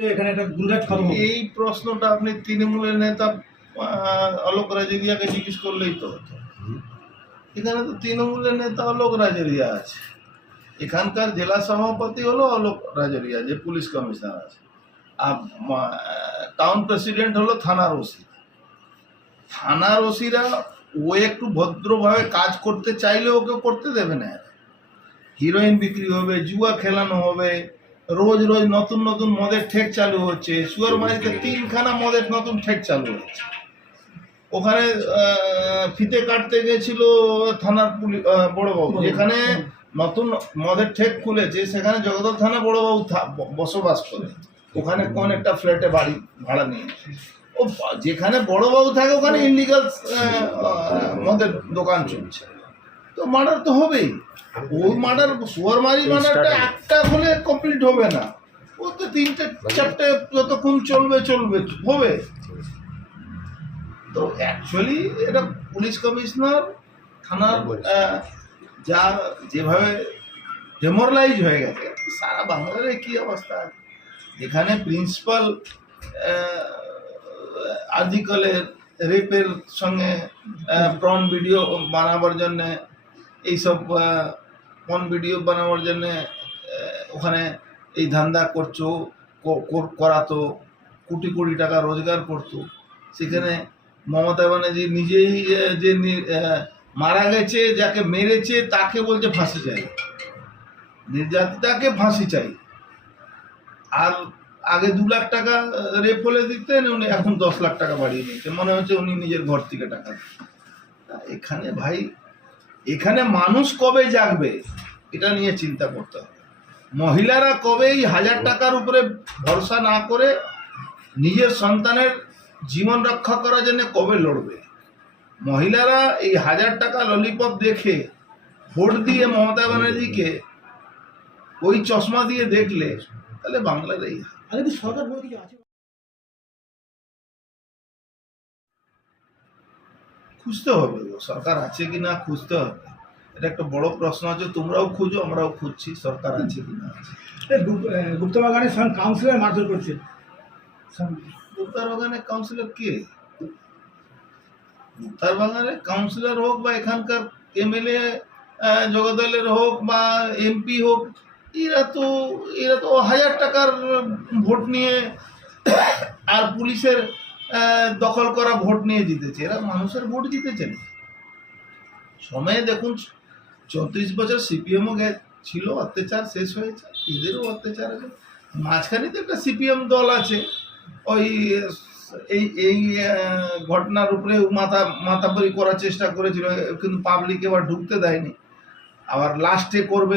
এখানে একটা খবর এই প্রশ্নটা আপনি তৃণমূলের নেতা অলোক রাজেরিয়াকে জিজ্ঞেস করলেই তো হতো। এখানে তো তৃণমূলের নেতা অলোক রাজেরিয়া আছে। এখানকার জেলা সভাপতি হলো অলোক রাজেরিয়া, যে পুলিশ কমিশনার আছে। আর টাউন প্রেসিডেন্ট হলো থানার ওসি। থানার ওসিরা, ও একটু ভদ্রভাবে কাজ করতে চাইলে ওকে করতে দেবে না। হিরোইন বিক্রি হবে, জুয়া খেলানো হবে রোজ রোজ নতুন নতুন মদের ঠেক চালু হচ্ছে সুয়ারমারিতে তিনখানা মদের নতুন ঠেক চালু হচ্ছে। ওখানে ফিতে কাটতে গেছিল থানার পুলিশ বড়বাবু। যেখানে নতুন মদের ঠেক খুলেছে সেখানে জগদল থানা বড়বাবু বসবাস করে। ওখানে কোন একটা ফ্ল্যাটে বাড়ি ভাড়া নিয়ে। ও যেখানে বড়বাবু থাকে ওখানে ইন্ডিগাল মদের দোকান চলছে। তো মার্ডার তো হবেই। ওই মার্ডার সুয়ারমারি মার্ডারটা একটা হলে কমপ্লিট হবে না। ও তো তিনটে চারটে যতক্ষণ চলবে চলবে হবে। তো অ্যাকচুয়ালি এটা পুলিশ কমিশনার থানার যা যেভাবে ডেমোরালাইজ হয়ে গেছে সারা বাংলার কি অবস্থা? যেখানে প্রিন্সিপাল আর্জিকলের রেপের সঙ্গে প্রন ভিডিও বানাবার জন্যে এইসব পন ভিডিও বানাবার জন্যে ওখানে এই ধান্দা করছ করাতো, কোটি কোটি টাকা রোজগার করতো। সেখানে মমতা ব্যানার্জি নিজেই যে মারা গেছে, যাকে মেরেছে, তাকে বলছে ফাঁসি চাই। নির্যাতিতাকে ফাঁসি চাই। আর আগে দু লাখ টাকা রেপ হলে দিতেন, উনি এখন দশ লাখ টাকা বাড়িয়ে নিতেন মনে হচ্ছে উনি নিজের ঘর থেকে টাকা এখানে ভাই এখানে মানুষ কবে জাগবে, এটা নিয়ে চিন্তা করতে হবে। মহিলারা কবে এই হাজার টাকার উপরে ভরসা না করে নিজের সন্তানের জীবন রক্ষা করার জন্য কবে লড়বে? মহিলারা এই হাজার টাকা ললিপপ দেখে, ভোট দিয়ে মমতা ব্যানার্জিকে ওই চশমা দিয়ে দেখলে, তাহলে বাংলার এই সরকার খুঁজতে হবে সরকার আছে কি না খুঁজতে হবে। এটা একটা বড় প্রশ্ন আছে তোমরাও খুঁজো আমরাও খুঁজছি সরকার আছে কি না আছে। এই গুপ- গুপ্তা বাগানের স্বয়ং কাউন্সিলর মারধর করছে। সব- গুপ্তার বাগানে কাউন্সিলর কে? গুপ্তার বাগানে কাউন্সিলর হোক বা এখানকার এমএলএ জগদলের হোক বা এমপি হোক এরা তো এরা তো হাজার টাকার ভোট নিয়ে আর পুলিশের দখল করা ভোট নিয়ে জিতেছে। এরা মানুষের ভোট জিতেছে না সময়ে দেখুন, চৌত্রিশ বছর সিপিএমও ছিল, অত্যাচার শেষ হয়েছে, এদেরও অত্যাচার আছে। মাঝখানে তো একটা সিপিএম দল আছে, ওই, এই এই ঘটনার উপরে মাথা মাথাবরি করার চেষ্টা করেছিল, কিন্তু পাবলিক এবার ঢুকতে দেয়নি। আবার লাস্টে করবে,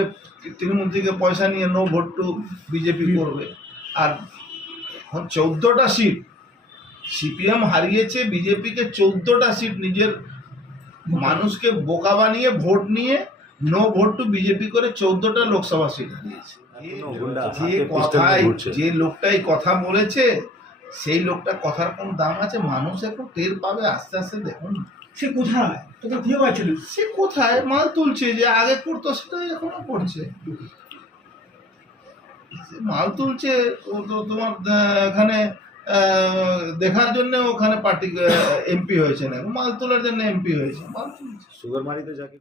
তৃণমূল থেকে পয়সা নিয়ে নো ভোট টু বিজেপি করবে। আর চৌদ্দটা সিট সিপিএম হারিয়েছে বিজেপিকে চৌদ্দটা সিট নিজের মানুষকে বোকা বানিয়ে ভোট নিয়ে নো ভোট টু বিজেপি করে চৌদ্দটা লোকসভা সিট হারিয়েছে। যে কথাই যে লোকটাই কথা বলেছে সেই লোকটা কথার কোন দাম আছে? মানুষ এখন টের পাবে আস্তে আস্তে দেখুন। সে কোথায়? তোকে খুঁজে পাচ্ছিল সে কোথায়? মাল তুলছে যে আগে করতো সেটাই এখনও করছে। সে মাল তুলছে ও তো তোমার এখানে দেখার জন্য ওখানে পার্টি এমপি হয়েছে না মাল তোলার জন্য এমপি হয়েছে মাল যাকে